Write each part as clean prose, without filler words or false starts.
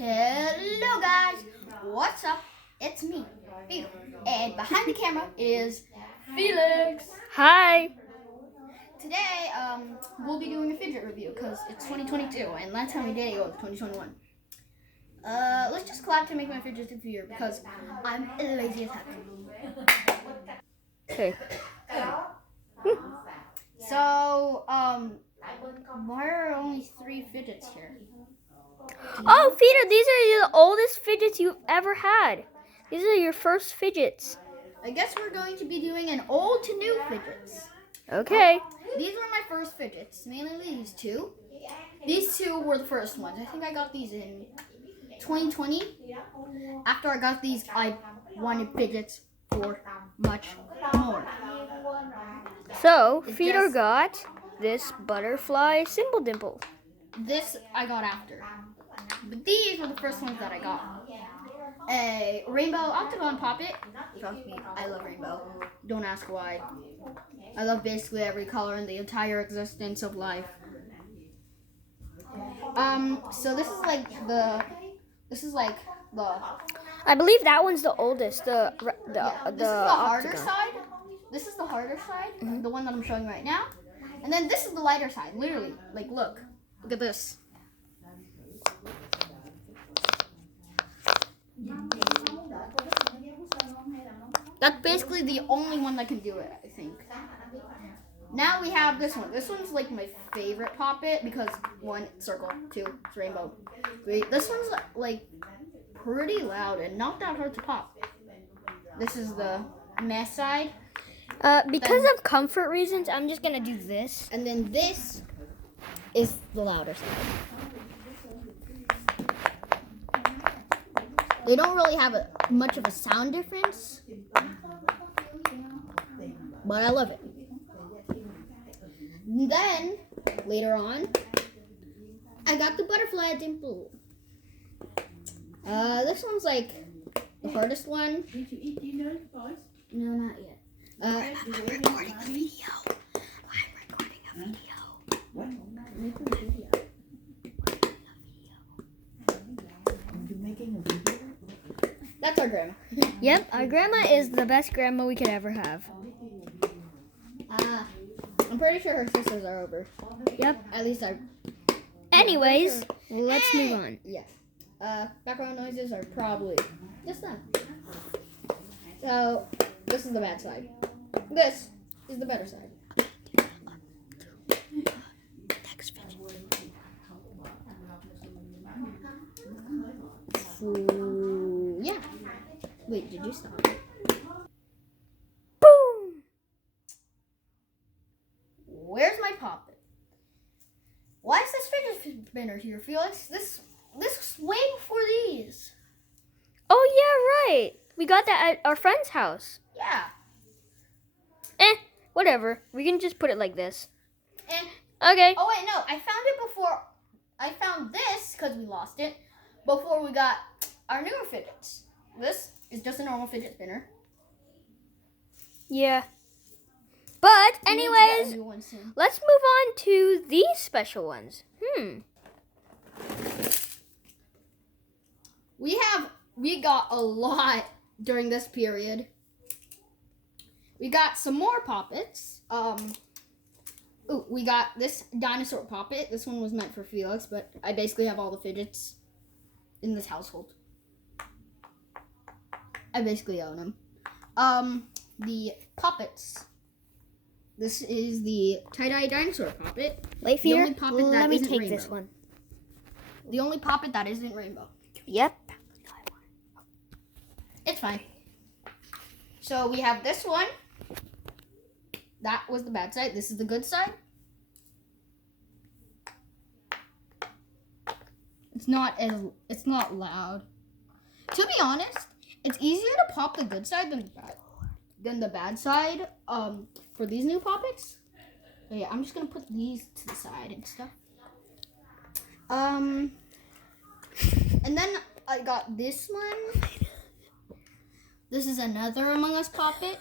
Hello guys, what's up? It's me, Felix, and behind the camera is Felix. Hi. Today, we'll be doing a fidget review because it's 2022, and last time we did it was 2021. Let's just collab to make my fidget disappear because I'm lazy as heck. Okay. So, why are only 3 fidgets here? Oh, Peter, these are the oldest fidgets you've ever had. These are your first fidgets. I guess we're going to be doing an old to new fidgets. Okay. These were my first fidgets, mainly these two. These two were the first ones. I think I got these in 2020. After I got these, I wanted fidgets for much more. So, Peter got this butterfly symbol dimple. This I got after. But these were the first ones that I got. A rainbow octagon poppet. Trust me, I love rainbow. Don't ask why. I love basically every color in the entire existence of life. So this is like the. I believe that one's the oldest. This is the harder octagon. side. This is the harder side, the one that I'm showing right now. And then this is the lighter side, literally. Like, look at this. That's basically the only one that can do it, I think. Now we have this one. This one's like my favorite poppet because 1, circle, 2, it's rainbow. 3. This one's like pretty loud and not that hard to pop. This is the mess side. Because of comfort reasons, I'm just gonna do this. And then this is the louder side. They don't really have much of a sound difference, but I love it. And then, later on, I got the butterfly dimple. This one's like the hardest one. Did you eat dinner, boys? No, not yet. I'm recording a video. What? You making a video? That's our grandma. Yep, our grandma is the best grandma we could ever have. I'm pretty sure her sisters are over. Yep. At least Anyways, let's move on. Yes. Background noises are probably just them. So, this is the bad side. This is the better side. Yeah. Wait, did you stop? Boom! Where's my poppet? Why is this fidget spinner here, Felix? This was way before these. Oh yeah, right. We got that at our friend's house. Yeah. Whatever. We can just put it like this. And Okay. oh wait, no, I found it before. I found this because we lost it before we got our newer fidgets. This is just a normal fidget spinner. Yeah. But We need to get anyways, a new one soon. let's move on to these special ones. We got a lot during this period. We got some more poppets. We got this dinosaur poppet. This one was meant for Felix, but I basically have all the fidgets in this household. I basically own them. The poppets. This is the tie-dye dinosaur poppet. Wait, The Peter. only poppet that Let me isn't take rainbow. this one. The only poppet that isn't rainbow. Yep. It's fine. So we have this one. That was the bad side. This is the good side. It's not loud. To be honest, it's easier to pop the good side than the bad side. For these new poppets. So yeah, I'm just gonna put these to the side and stuff. And then I got this one. This is another Among Us poppet.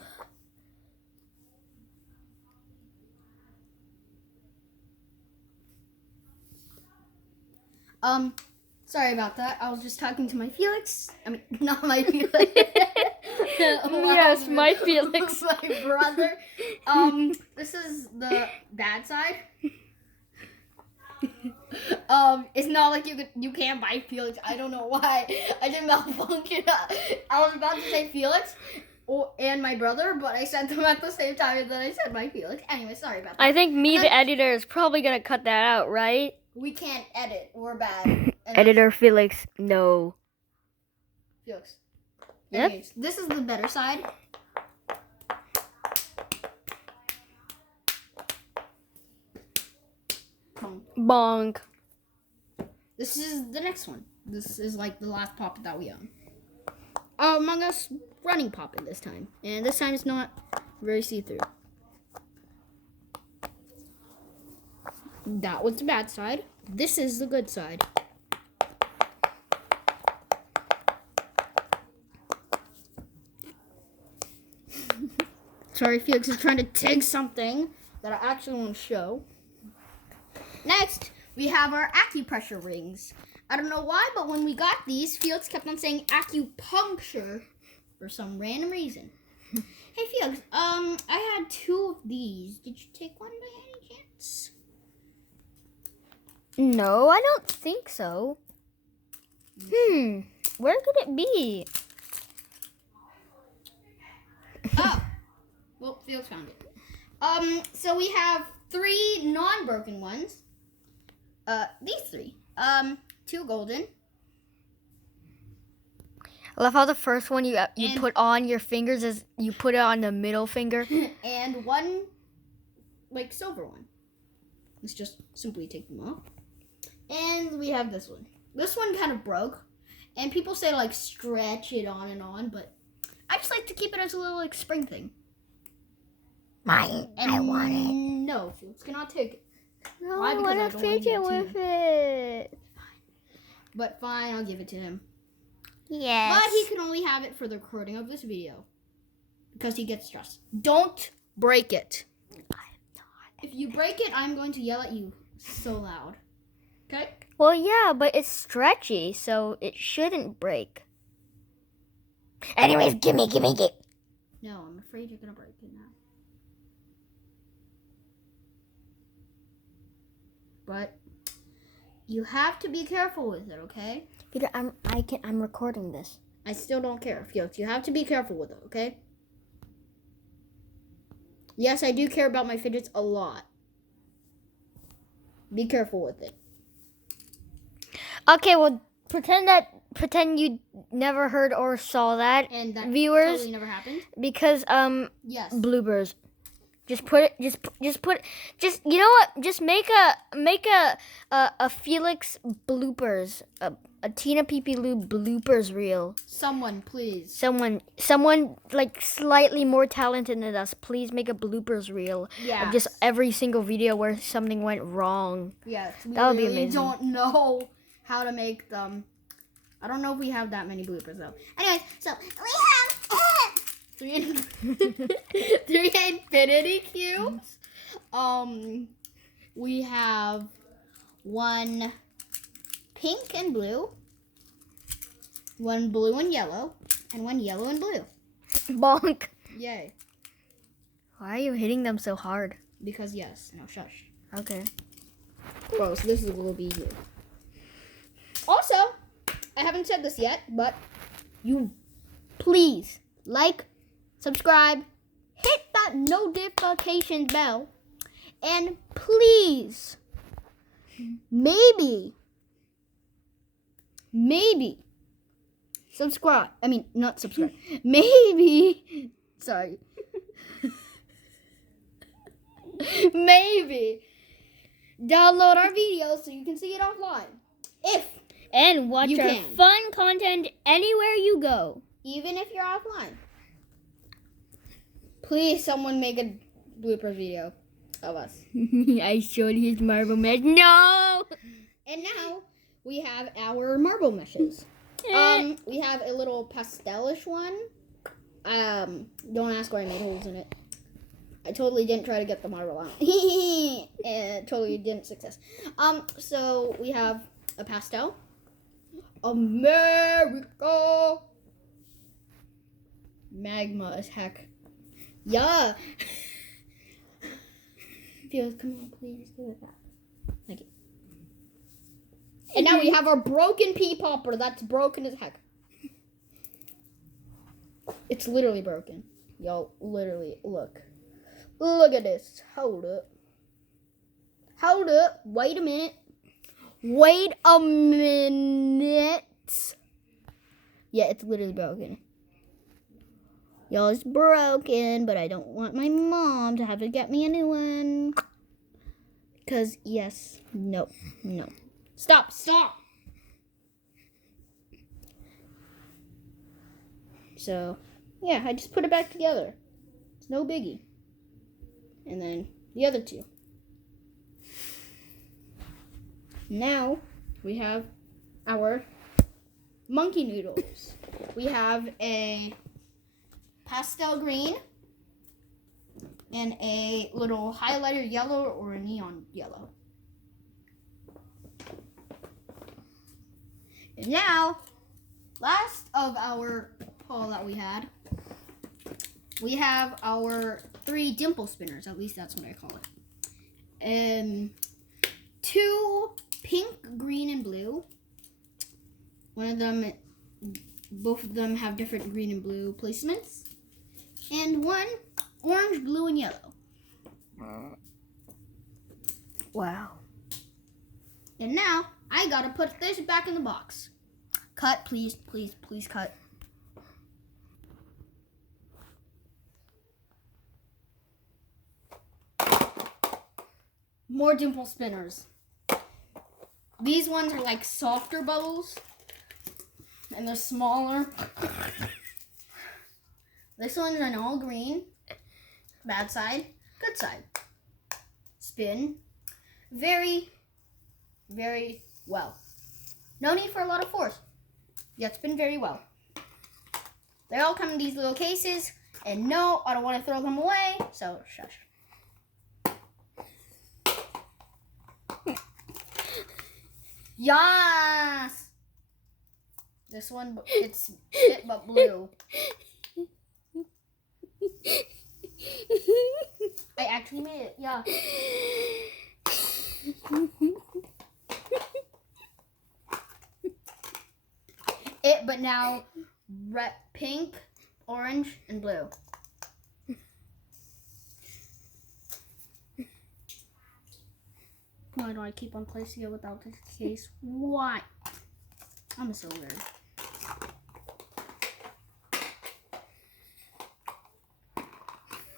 Sorry about that. I was just talking to my Felix. I mean, not my Felix. Yes, my Felix. My brother. This is the bad side. It's not like you can't buy Felix. I don't know why. I did malfunction. I was about to say Felix and my brother, but I said them at the same time, and then I said my Felix. Anyway, sorry about that. I think me, the editor, is probably gonna cut that out, right? We can't edit. We're bad. Editor Felix, no. Felix. Yep. Anyways, this is the better side. Bonk. This is the next one. This is like the last pop that we own. Among Us running poppin' this time. And this time it's not very see-through. That was the bad side. This is the good side. Sorry, Felix is trying to take something that I actually want to show. Next, we have our acupressure rings. I don't know why, but when we got these, Felix kept on saying acupuncture for some random reason. Hey, Felix, I had 2 of these. Did you take one by any chance? No, I don't think so. Where could it be? Oh, well, Felix found it. So we have 3 non-broken ones. These 3. 2 golden. I love how the first one you put on your fingers is you put it on the middle finger. And 1, like, silver one. Let's just simply take them off. And we have this one. This one kind of broke. And people say, like, stretch it on and on, but I just like to keep it as a little, like, spring thing. I want it. No, Felix cannot take it. No, Why? I Because want I to don't wanna give fidget it to with it. But fine, I'll give it to him. Yes. But he can only have it for the recording of this video. Because he gets stressed. Don't break it. If you break it, I'm going to yell at you so loud. Okay? Well, yeah, but it's stretchy, so it shouldn't break. Anyways, gimme. No, I'm afraid you're going to break it now. But you have to be careful with it, okay? Peter, I'm recording this. I still don't care, Felix. You have to be careful with it, okay? Yes, I do care about my fidgets a lot. Be careful with it. Okay, well, pretend you never heard or saw that, And that viewers, totally never happened. because Yes. bloopers. Just put it. Just you know what? Just make a Felix bloopers, a Tina Pee Lou bloopers reel. Someone, please. Someone like slightly more talented than us, please make a bloopers reel Yeah. of just every single video where something went wrong. Yes. We That would be really amazing. don't know how to make them. I don't know if we have that many bloopers though. Anyways, so we have 3 infinity cubes. We have 1 pink and blue, 1 blue and yellow, and 1 yellow and blue. Bonk. Yay. Why are you hitting them so hard? Because yes. No, shush. Okay. Gross. This will be you. Also, I haven't said this yet, but you please like, subscribe, hit that notification bell, and please, maybe, subscribe. I mean, not subscribe. Maybe, sorry. Maybe download our videos so you can see it offline. And watch You our can. fun content anywhere you go. Even if you're offline. Please, someone make a blooper video of us. I showed his marble mesh. No! And now we have our marble meshes. We have a little pastelish one. Don't ask why I made holes in it. I totally didn't try to get the marble out. And totally didn't success. So we have a pastel, America. Magma as heck. Yeah. Felix, come on, please do it. Thank you. And now we have our broken pea popper that's broken as heck. It's literally broken. Yo, literally, look. Look at this. Hold up. Hold up. Wait a minute. Wait a minute. Yeah, it's literally broken. Yo, it's broken, but I don't want my mom to have to get me a new one. Because, yes. No. No. Stop. Stop. So, yeah, I just put it back together. It's no biggie. And then the other two. Now, we have our monkey noodles. We have a pastel green and a little highlighter yellow or a neon yellow. And now, last of our haul that we have our 3 dimple spinners. At least that's what I call it. 2 pink, green, and blue. Both of them have different green and blue placements. And 1 orange, blue, and yellow. Wow. And now, I gotta put this back in the box. Cut, please, please, please cut. More dimple spinners. These ones are like softer bubbles. And they're smaller. This one's an all green. Bad side, good side. Spin. Very, very well. No need for a lot of force. Yet spin very well. They all come in these little cases. And no, I don't want to throw them away. So, shush. Yes! This one, it's it but blue. I actually made it, yeah. It, but now red, pink, orange, and blue. Why do I keep on placing it without the case? Why? I'm so weird.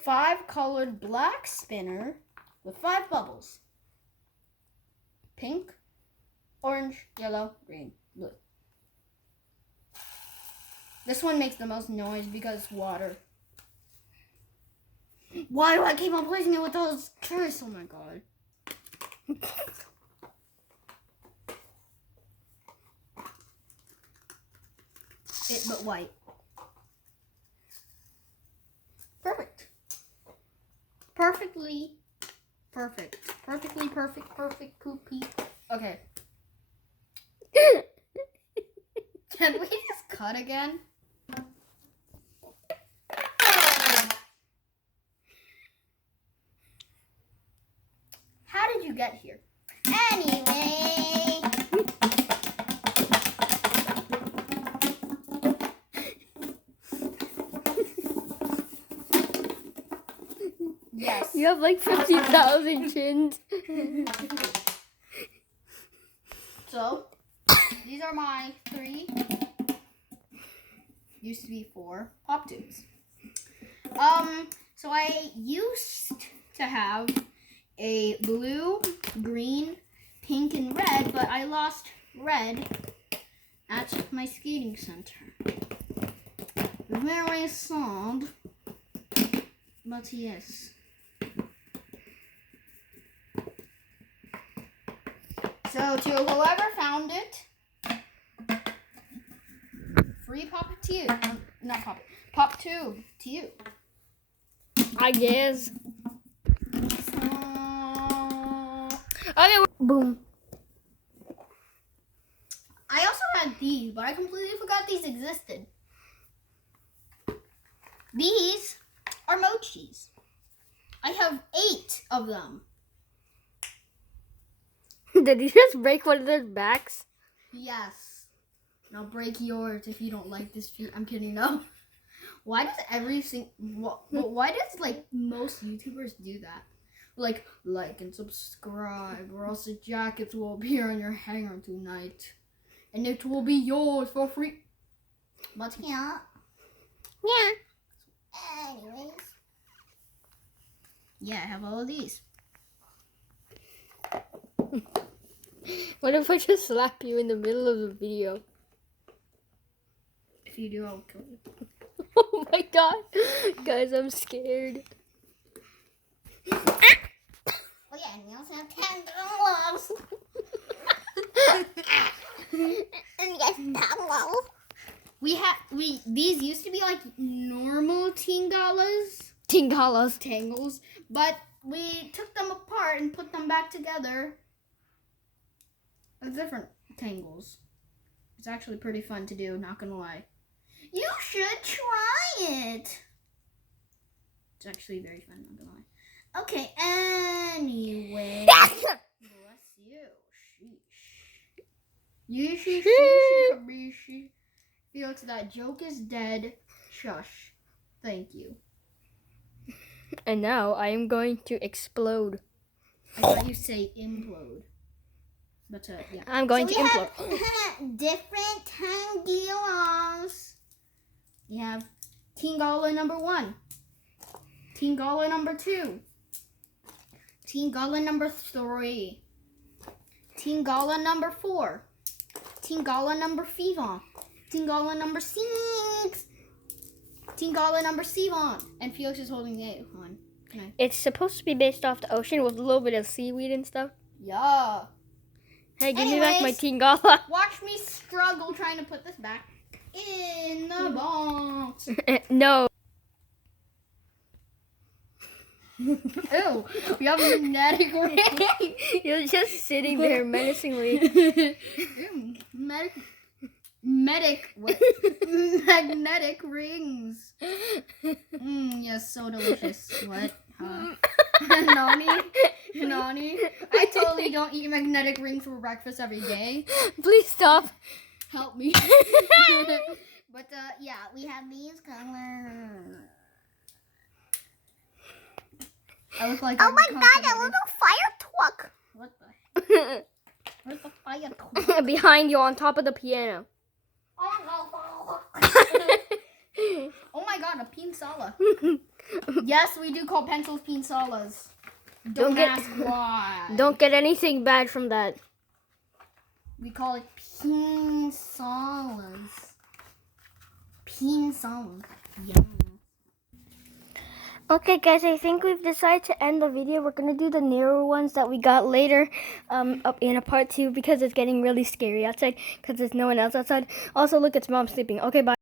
Five colored black spinner with 5 bubbles. Pink, orange, yellow, green, blue. This one makes the most noise because water. Why do I keep on placing it with those curves? Oh my god. It but white. Perfect. Perfectly perfect. Perfectly perfect, perfect poopy. Okay. Can we just cut again? How did you get here? Anyway. Yes. You have like 50,000 chins. So, these are my 3, used to be 4 pop tubes. So I used to have a blue, green, pink, and red, but I lost red at my skating center. Very sad, but yes. So to whoever found it, free pop tube, not pop tube to you. I guess. Okay. Boom. I also had these, but I completely forgot these existed. These are mochis. I have 8 of them. Did you just break one of their backs? Yes. Now break yours if you don't like this. I'm kidding, no. Why does why does like most YouTubers do that? Like and subscribe, or else the jackets will appear on your hanger tonight, and it will be yours for free. But yeah. Anyways. Yeah, I have all of these. What if I just slap you in the middle of the video? If you do, I'll kill you. Oh my god. Guys, I'm scared. Oh yeah, and we also have 10 gloves. And yes, dollars. These used to be like normal tingalas. Tangles, but we took them apart and put them back together as different tangles. It's actually pretty fun to do, not gonna lie. You should try it. It's actually very fun, not gonna lie. Okay, anyway. Bless you. Sheesh. Yeesh, kabishi. Felix, that joke is dead. Shush. Thank you. And now I am going to explode. I thought you say implode. But yeah. I'm going to implode. Different tangilas. We have Tingala number 1. Tingala number 2. Tingala number 3. Tingala number 4. Tingala number 5. Tingala number 6. Tingala number 7. And Felix is holding the 8th one. Okay. It's supposed to be based off the ocean with a little bit of seaweed and stuff. Yeah. Hey, give me back my Tingala. Watch me struggle trying to put this back in the box. No. Ew, we have a magnetic ring. You're just sitting there menacingly. Ew, magnetic rings. Yes, so delicious. What? Nani? I totally don't eat magnetic rings for breakfast every day. Please stop. Help me. But yeah, we have these colors. I look like Oh my god, a little fire truck. What the? Where's the fire truck? Behind you on top of the piano. Oh my god, a pinsala. Yes, we do call pencils pinsalas. Don't ask why. Don't get anything bad from that. We call it pinsalas. Pinsalas. Yeah. Okay, guys, I think we've decided to end the video. We're going to do the nearer ones that we got later up in a part 2 because it's getting really scary outside because there's no one else outside. Also, look, it's Mom sleeping. Okay, bye.